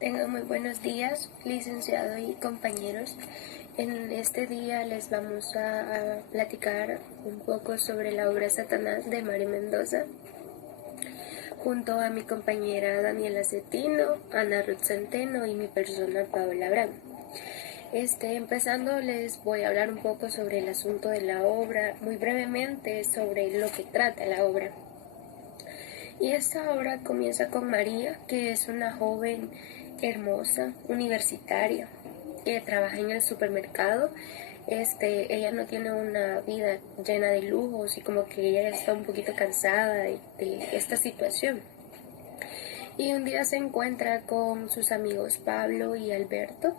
Tengan muy buenos días, licenciado y compañeros. En este día les vamos a platicar un poco sobre la obra Satanás de Mari Mendoza, junto a mi compañera Daniela Cetino, Ana Ruth Centeno y mi persona Paola Abraham. Empezando les voy a hablar un poco sobre el asunto de la obra, muy brevemente sobre lo que trata la obra. Y esta obra comienza con María, que es una joven hermosa, universitaria, que trabaja en el supermercado. Ella no tiene una vida llena de lujos y como que ella está un poquito cansada de esta situación. Y un día se encuentra con sus amigos Pablo y Alberto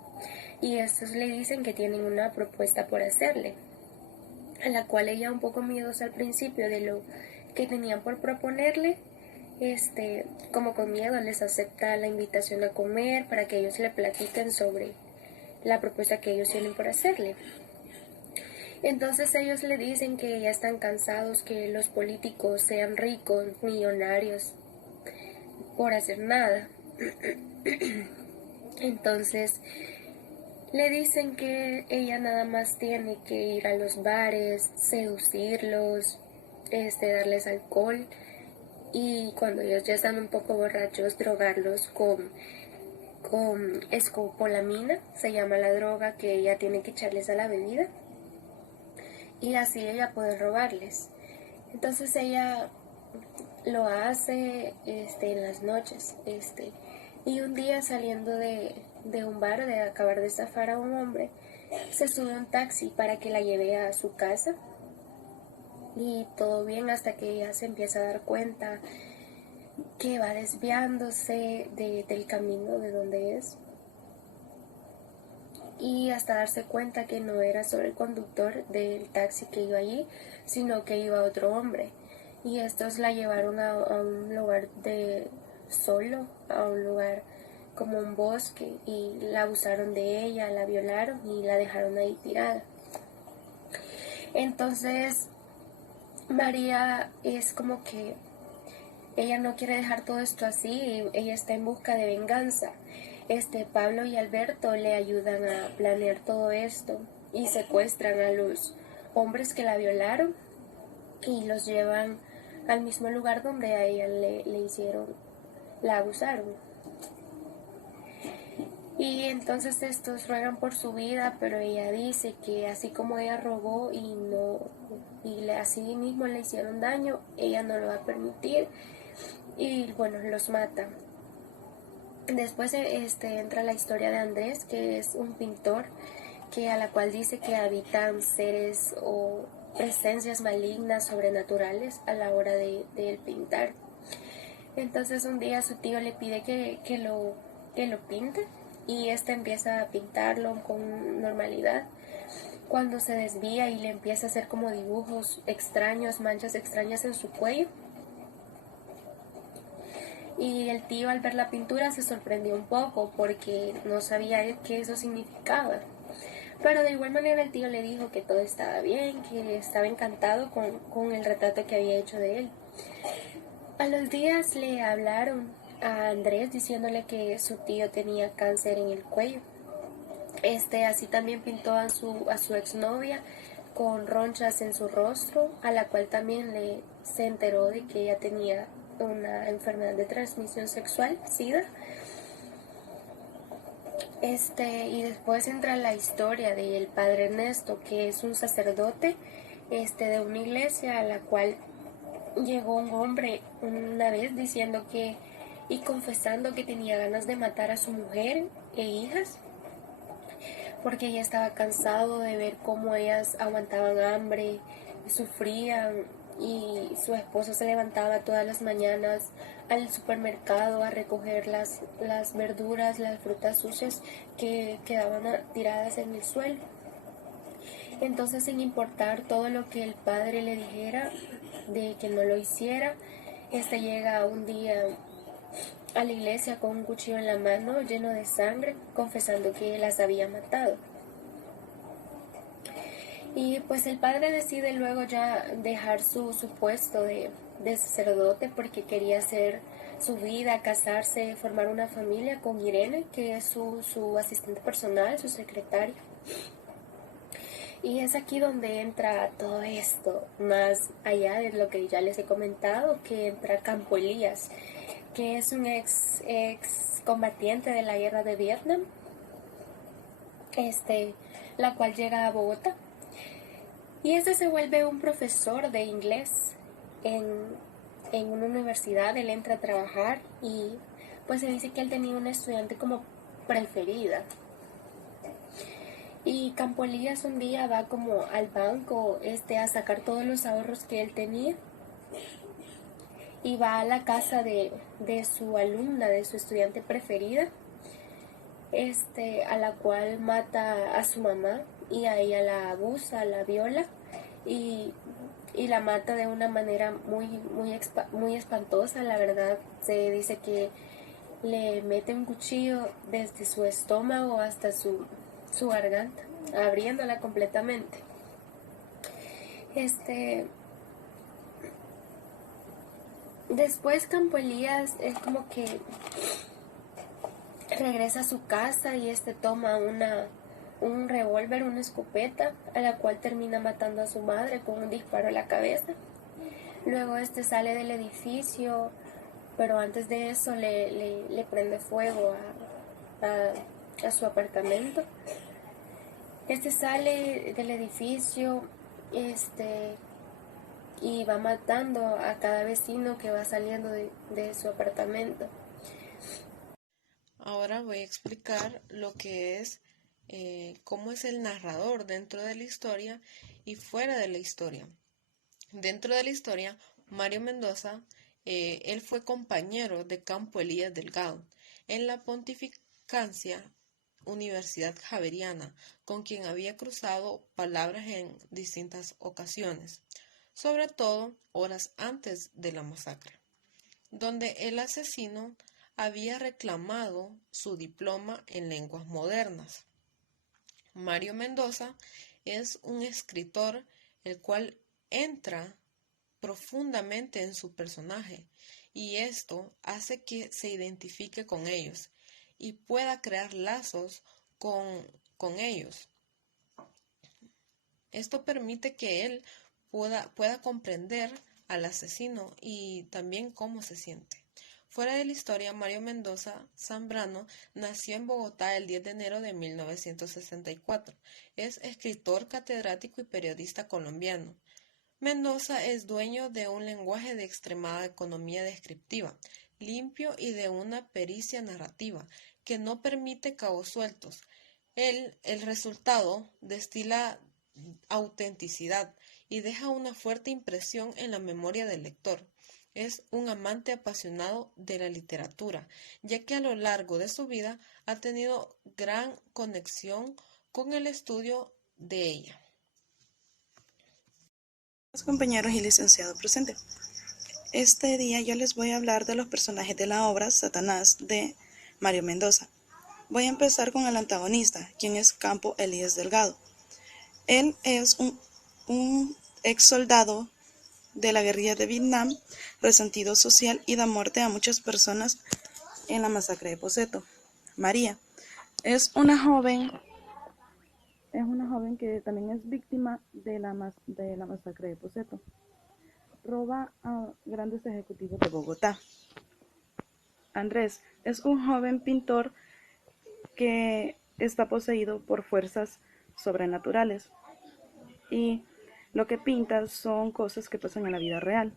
y estos le dicen que tienen una propuesta por hacerle, a la cual ella un poco miedosa al principio de lo que tenían por proponerle. Como con miedo les acepta la invitación a comer para que ellos le platiquen sobre la propuesta que ellos tienen por hacerle. Entonces ellos le dicen que ya están cansados que los políticos sean ricos, millonarios, por hacer nada. Entonces le dicen que ella nada más tiene que ir a los bares, seducirlos, darles alcohol, y cuando ellos ya están un poco borrachos, drogarlos con escopolamina, se llama la droga que ella tiene que echarles a la bebida, y así ella puede robarles. Entonces ella lo hace en las noches, y un día saliendo de un bar, de acabar de zafar a un hombre, se sube a un taxi para que la lleve a su casa. Y todo bien hasta que ella se empieza a dar cuenta que va desviándose del camino de donde es, y hasta darse cuenta que no era solo el conductor del taxi que iba allí, sino que iba otro hombre, y estos la llevaron a un lugar a un lugar como un bosque, y la abusaron de ella, la violaron y la dejaron ahí tirada. Entonces María es como que ella no quiere dejar todo esto así, ella está en busca de venganza. Pablo y Alberto le ayudan a planear todo esto y secuestran a los hombres que la violaron y los llevan al mismo lugar donde a ella la abusaron. Y entonces estos ruegan por su vida, pero ella dice que así como ella robó y así mismo le hicieron daño, ella no lo va a permitir, y bueno, los mata. Después entra la historia de Andrés, que es un pintor a la cual dice que habitan seres o presencias malignas, sobrenaturales a la hora de pintar. Entonces un día su tío le pide que lo pinte, y empieza a pintarlo con normalidad, cuando se desvía y le empieza a hacer como dibujos extraños, manchas extrañas en su cuello. Y el tío, al ver la pintura, se sorprendió un poco porque no sabía qué eso significaba. Pero de igual manera el tío le dijo que todo estaba bien, que estaba encantado con el retrato que había hecho de él. A los días le hablaron a Andrés diciéndole que su tío tenía cáncer en el cuello. Así también pintó a su exnovia con ronchas en su rostro, a la cual también se enteró de que ella tenía una enfermedad de transmisión sexual, SIDA. Y después entra la historia del padre Ernesto, que es un sacerdote de una iglesia, a la cual llegó un hombre una vez diciendo y confesando que tenía ganas de matar a su mujer e hijas, porque ella estaba cansado de ver cómo ellas aguantaban hambre, sufrían, y su esposo se levantaba todas las mañanas al supermercado a recoger las verduras, las frutas sucias que quedaban tiradas en el suelo. Entonces, sin importar todo lo que el padre le dijera de que no lo hiciera, llega un día a la iglesia con un cuchillo en la mano lleno de sangre, confesando que las había matado. Y pues el padre decide luego ya dejar su puesto de sacerdote porque quería hacer su vida, casarse, formar una familia con Irene, que es su asistente personal, su secretaria. Y es aquí donde entra todo esto, más allá de lo que ya les he comentado, que entra Campo Elías, que es un ex combatiente de la guerra de Vietnam, la cual llega a Bogotá. Y se vuelve un profesor de inglés en, en una universidad. Él entra a trabajar y pues se dice que él tenía una estudiante como preferida. Y Campo Elías un día va como al banco a sacar todos los ahorros que él tenía y va a la casa de su alumna, de su estudiante preferida, a la cual mata a su mamá y a ella la abusa, la viola y, y la mata de una manera muy espantosa. La verdad, se dice que le mete un cuchillo desde su estómago hasta su garganta, abriéndola completamente. Después Campo Elías es como que regresa a su casa y toma un revólver, una escopeta, a la cual termina matando a su madre con un disparo en la cabeza. Luego sale del edificio, pero antes de eso le prende fuego a su apartamento. Sale del edificio, y va matando a cada vecino que va saliendo de su apartamento. Ahora voy a explicar lo que es cómo es el narrador dentro de la historia y fuera de la historia. Dentro de la historia, Mario Mendoza, él fue compañero de Campo Elías Delgado en la Pontificacia Universidad Javeriana, con quien había cruzado palabras en distintas ocasiones, sobre todo horas antes de la masacre, donde el asesino había reclamado su diploma en lenguas modernas. Mario Mendoza es un escritor el cual entra profundamente en su personaje y esto hace que se identifique con ellos y pueda crear lazos con ellos. Esto permite que él pueda comprender al asesino y también cómo se siente. Fuera de la historia, Mario Mendoza Zambrano nació en Bogotá el 10 de enero de 1964. Es escritor, catedrático y periodista colombiano. Mendoza es dueño de un lenguaje de extremada economía descriptiva, limpio y de una pericia narrativa que no permite cabos sueltos. El resultado destila autenticidad y deja una fuerte impresión en la memoria del lector. Es un amante apasionado de la literatura, ya que a lo largo de su vida ha tenido gran conexión con el estudio de ella. Compañeros y licenciado presente. Este día yo les voy a hablar de los personajes de la obra Satanás de Mario Mendoza. Voy a empezar con el antagonista, quien es Campo Elías Delgado. Él es un ex soldado de la guerrilla de Vietnam, resentido social y da muerte a muchas personas en la masacre de Poceta. María es una joven que también es víctima de la masacre de Poceta. Roba a grandes ejecutivos de Bogotá. Andrés es un joven pintor que está poseído por fuerzas sobrenaturales y lo que pinta son cosas que pasan en la vida real.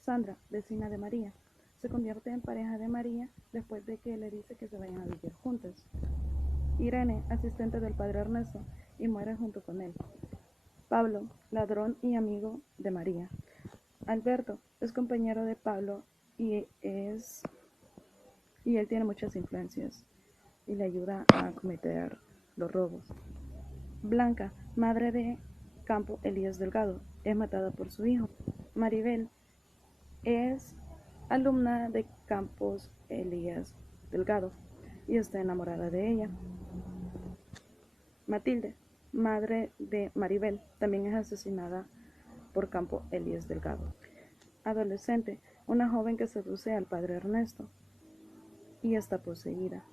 Sandra, vecina de María, se convierte en pareja de María después de que le dice que se vayan a vivir juntas. Irene, asistente del padre Ernesto, y muere junto con él. Pablo, ladrón y amigo de María. Alberto es compañero de Pablo y él tiene muchas influencias y le ayuda a cometer los robos. Blanca, madre de Campo Elías Delgado, es matada por su hijo. Maribel es alumna de Campos Elías Delgado y está enamorada de ella. Matilde, madre de Maribel, también es asesinada por Campo Elías Delgado. Adolescente, una joven que seduce al padre Ernesto y está poseída.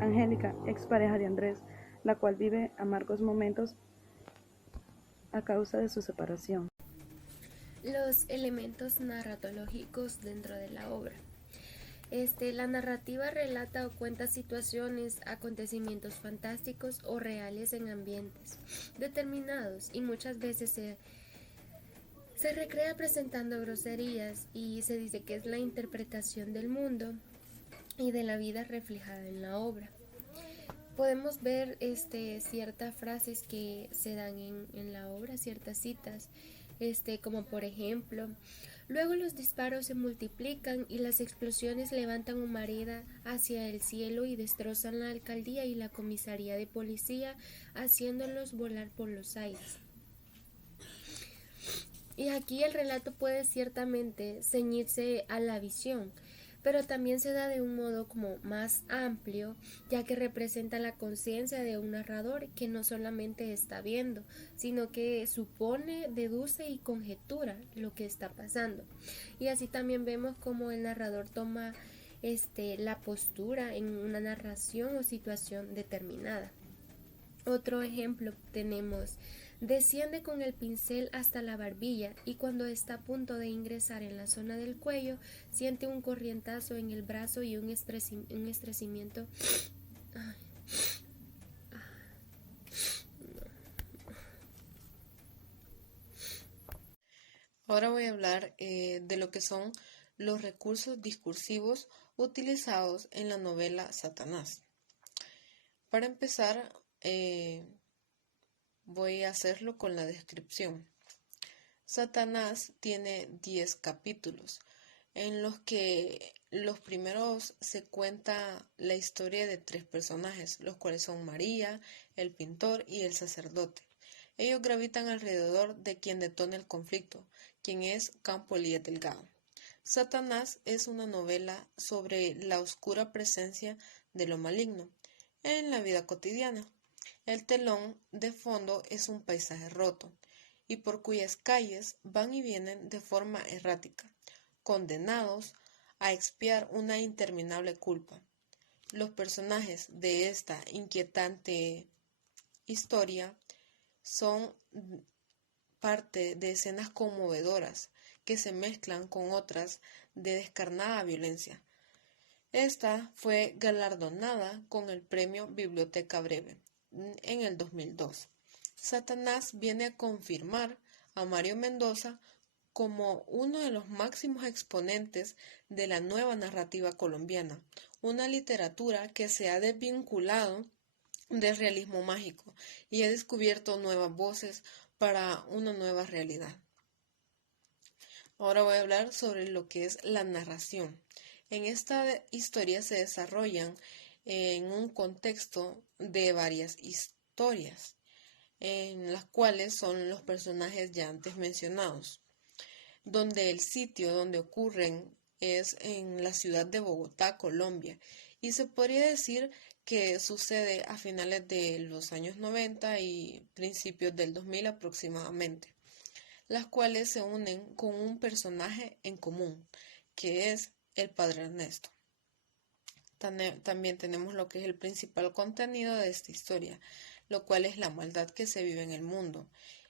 Angélica, expareja de Andrés, la cual vive amargos momentos a causa de su separación. Los elementos narratológicos dentro de la obra. La narrativa relata o cuenta situaciones, acontecimientos fantásticos o reales en ambientes determinados y muchas veces se recrea presentando groserías y se dice que es la interpretación del mundo y de la vida reflejada en la obra. Podemos ver ciertas frases que se dan en la obra, ciertas citas, como por ejemplo: luego los disparos se multiplican y las explosiones levantan humareda hacia el cielo y destrozan la alcaldía y la comisaría de policía, haciéndolos volar por los aires. Y aquí el relato puede ciertamente ceñirse a la visión, pero también se da de un modo como más amplio, ya que representa la conciencia de un narrador que no solamente está viendo, sino que supone, deduce y conjetura lo que está pasando. Y así también vemos como el narrador toma la postura en una narración o situación determinada. Otro ejemplo tenemos: desciende con el pincel hasta la barbilla y cuando está a punto de ingresar en la zona del cuello, siente un corrientazo en el brazo y un estrecimiento. Ahora voy a hablar de lo que son los recursos discursivos utilizados en la novela Satanás. Para empezar, voy a hacerlo con la descripción. Satanás tiene 10 capítulos, en los que los primeros se cuenta la historia de 3 personajes, los cuales son María, el pintor y el sacerdote. Ellos gravitan alrededor de quien detona el conflicto, quien es Campo Elías Delgado. Satanás es una novela sobre la oscura presencia de lo maligno en la vida cotidiana. El telón de fondo es un paisaje roto y por cuyas calles van y vienen de forma errática, condenados a expiar una interminable culpa. Los personajes de esta inquietante historia son parte de escenas conmovedoras que se mezclan con otras de descarnada violencia. Esta fue galardonada con el premio Biblioteca Breve en el 2002. Satanás viene a confirmar a Mario Mendoza como uno de los máximos exponentes de la nueva narrativa colombiana, una literatura que se ha desvinculado del realismo mágico y ha descubierto nuevas voces para una nueva realidad. Ahora voy a hablar sobre lo que es la narración. En esta historia se desarrollan en un contexto de varias historias, en las cuales son los personajes ya antes mencionados, donde el sitio donde ocurren es en la ciudad de Bogotá, Colombia, y se podría decir que sucede a finales de los años 90 y principios del 2000 aproximadamente, las cuales se unen con un personaje en común, que es el padre Ernesto. También tenemos lo que es el principal contenido de esta historia, lo cual es la maldad que se vive en el mundo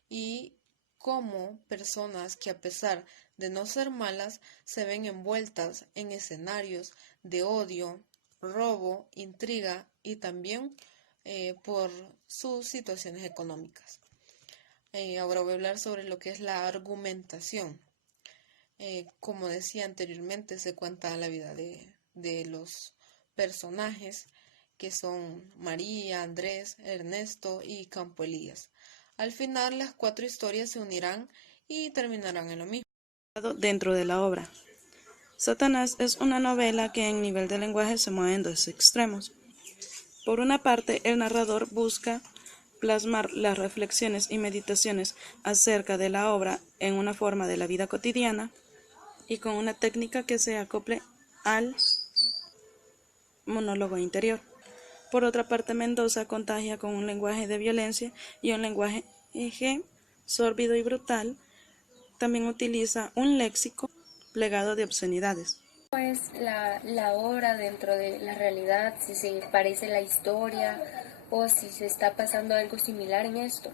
y cómo personas que a pesar de no ser malas se ven envueltas en escenarios de odio, robo, intriga y también por sus situaciones económicas. Ahora voy a hablar sobre lo que es la argumentación. Como decía anteriormente, se cuenta la vida de los personajes que son María, Andrés, Ernesto y Campo Elías. Al final las 4 historias se unirán y terminarán en lo mismo. Dentro de la obra. Satanás es una novela que en nivel de lenguaje se mueve en 2 extremos. Por una parte, el narrador busca plasmar las reflexiones y meditaciones acerca de la obra en una forma de la vida cotidiana y con una técnica que se acople al monólogo interior. Por otra parte, Mendoza contagia con un lenguaje de violencia y un lenguaje sórdido y brutal. También utiliza un léxico plegado de obscenidades. Es la obra dentro de la realidad, si se parece la historia o si se está pasando algo similar en esto.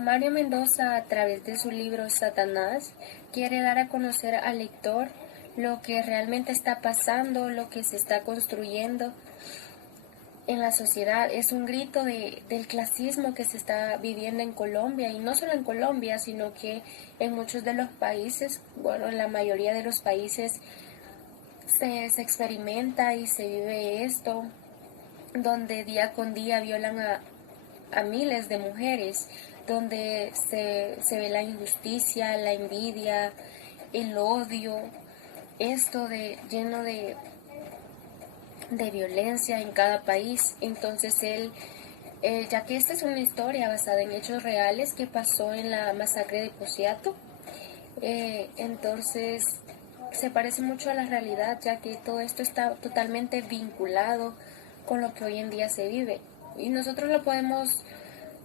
Mario Mendoza, a través de su libro Satanás, quiere dar a conocer al lector lo que realmente está pasando, lo que se está construyendo en la sociedad. Es un grito del clasismo que se está viviendo en Colombia, y no solo en Colombia, sino que en muchos de los países, bueno, en la mayoría de los países se experimenta y se vive esto, donde día con día violan a miles de mujeres, donde se ve la injusticia, la envidia, el odio, esto lleno de violencia en cada país. Entonces ya que esta es una historia basada en hechos reales que pasó en la masacre de Pociato, entonces se parece mucho a la realidad, ya que todo esto está totalmente vinculado con lo que hoy en día se vive. Y nosotros lo podemos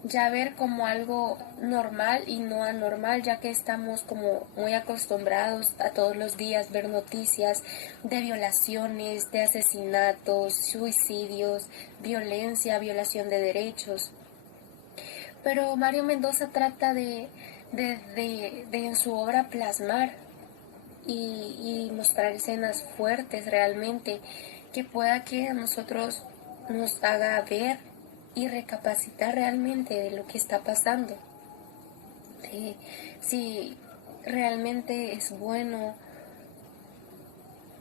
ya ver como algo normal y no anormal, ya que estamos como muy acostumbrados a todos los días ver noticias de violaciones, de asesinatos, suicidios, violencia, violación de derechos. Pero Mario Mendoza trata de en su obra plasmar y mostrar escenas fuertes realmente, que pueda que a nosotros nos haga ver y recapacitar realmente de lo que está pasando. Si realmente es bueno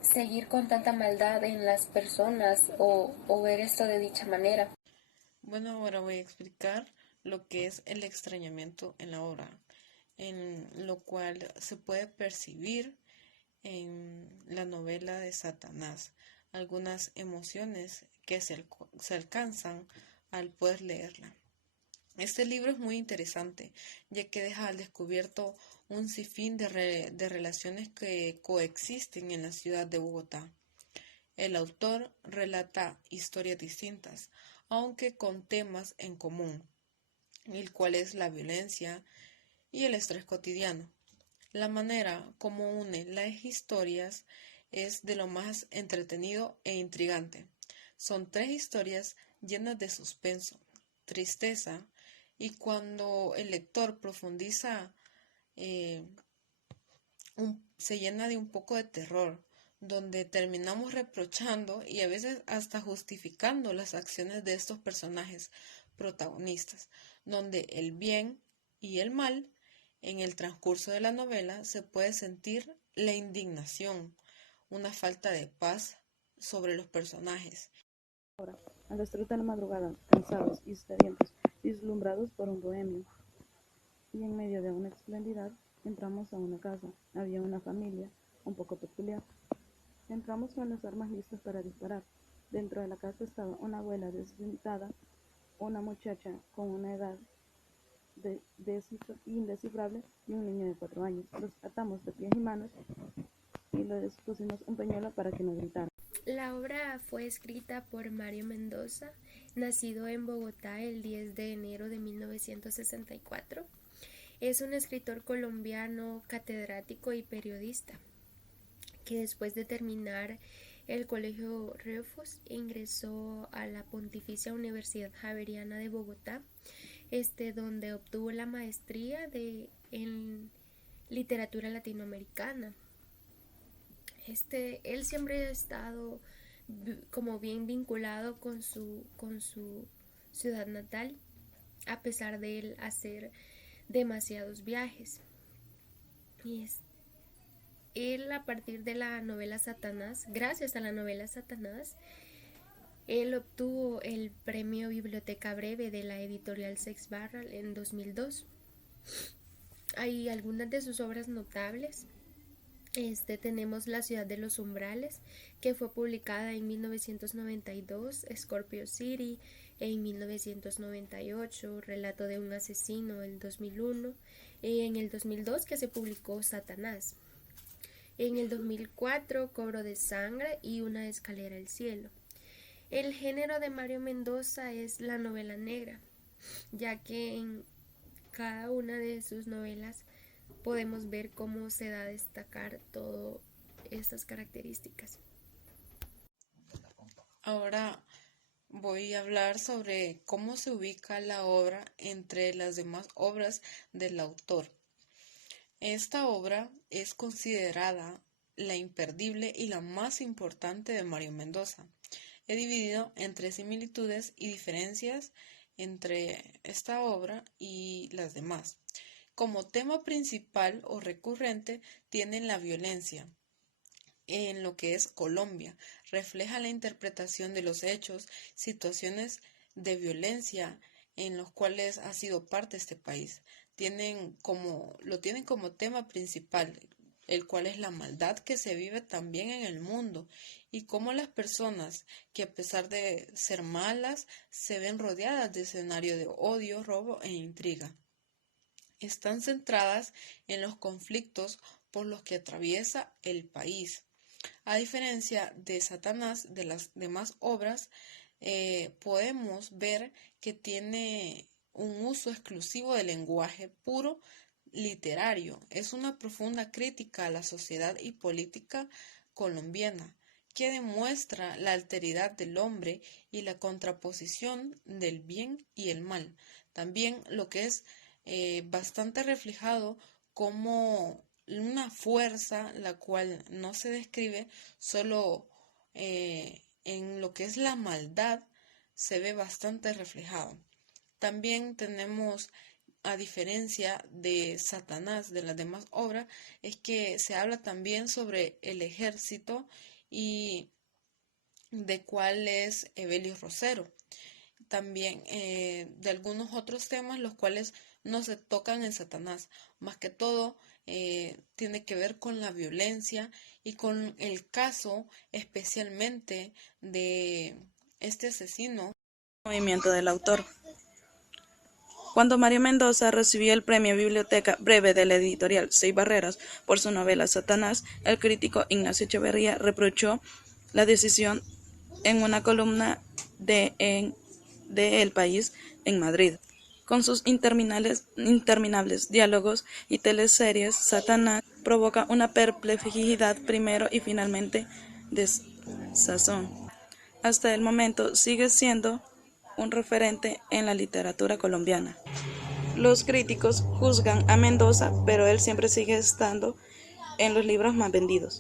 seguir con tanta maldad en las personas o ver esto de dicha manera. Bueno, ahora voy a explicar lo que es el extrañamiento en la obra, en lo cual se puede percibir en la novela de Satanás algunas emociones que se alcanzan al poder leerla. Este libro es muy interesante, ya que deja al descubierto un sinfín de relaciones que coexisten en la ciudad de Bogotá. El autor relata historias distintas, aunque con temas en común, el cual es la violencia y el estrés cotidiano. La manera como une las historias es de lo más entretenido e intrigante. Son 3 historias llenas de suspenso, tristeza, y cuando el lector profundiza, eh, se llena de un poco de terror, donde terminamos reprochando y a veces hasta justificando las acciones de estos personajes protagonistas, donde el bien y el mal en el transcurso de la novela se puede sentir la indignación, una falta de paz sobre los personajes. A las 3 de la madrugada, cansados y sedientos, vislumbrados por un bohemio, y en medio de una espléndida, entramos a una casa. Había una familia un poco peculiar. Entramos con las armas listas para disparar. Dentro de la casa estaba una abuela desdentada, una muchacha con una edad indescifrable y un niño de 4 años. Los atamos de pies y manos y les pusimos un pañuelo para que no gritaran. La obra fue escrita por Mario Mendoza, nacido en Bogotá el 10 de enero de 1964. Es un escritor colombiano, catedrático y periodista, que después de terminar el Colegio Reufus ingresó a la Pontificia Universidad Javeriana de Bogotá, donde obtuvo la maestría en literatura latinoamericana. Él siempre ha estado como bien vinculado con su ciudad natal, a pesar de él hacer demasiados viajes. Y él, a partir de la novela Satanás, gracias a la novela Satanás, él obtuvo el premio Biblioteca Breve de la editorial Sex Barral en 2002. Hay algunas de sus obras notables. Tenemos La ciudad de los umbrales, que fue publicada en 1992, Scorpio City en 1998, Relato de un asesino en 2001, y en el 2002 que se publicó Satanás. En el 2004, Cobro de sangre y Una escalera al cielo. El género de Mario Mendoza es la novela negra, ya que en cada una de sus novelas podemos ver cómo se da a destacar todas estas características. Ahora voy a hablar sobre cómo se ubica la obra entre las demás obras del autor. Esta obra es considerada la imperdible y la más importante de Mario Mendoza. He dividido entre similitudes y diferencias entre esta obra y las demás. Como tema principal o recurrente tienen la violencia. En lo que es Colombia, refleja la interpretación de los hechos, situaciones de violencia en los cuales ha sido parte este país. Lo tienen como tema principal, el cual es la maldad que se vive también en el mundo y cómo las personas que a pesar de ser malas se ven rodeadas de escenario de odio, robo e intriga. Están centradas en los conflictos por los que atraviesa el país. A diferencia de Satanás, de las demás obras, podemos ver que tiene un uso exclusivo del lenguaje puro literario. Es una profunda crítica a la sociedad y política colombiana, que demuestra la alteridad del hombre y la contraposición del bien y el mal. También lo que es bastante reflejado como una fuerza la cual no se describe solo en lo que es la maldad, se ve bastante reflejado. También tenemos, a diferencia de Satanás, de las demás obras, es que se habla también sobre el ejército y de cuál es Evelio Rosero. También de algunos otros temas los cuales no se tocan en Satanás, más que todo tiene que ver con la violencia y con el caso especialmente de este asesino. Movimiento del autor. Cuando Mario Mendoza recibió el premio Biblioteca Breve de la editorial Seis Barreras por su novela Satanás, el crítico Ignacio Echeverría reprochó la decisión en una columna de El País en Madrid. Con sus interminables diálogos y teleseries, Satanás provoca una perplejidad primero y finalmente desazón. Hasta el momento sigue siendo un referente en la literatura colombiana. Los críticos juzgan a Mendoza, pero él siempre sigue estando en los libros más vendidos.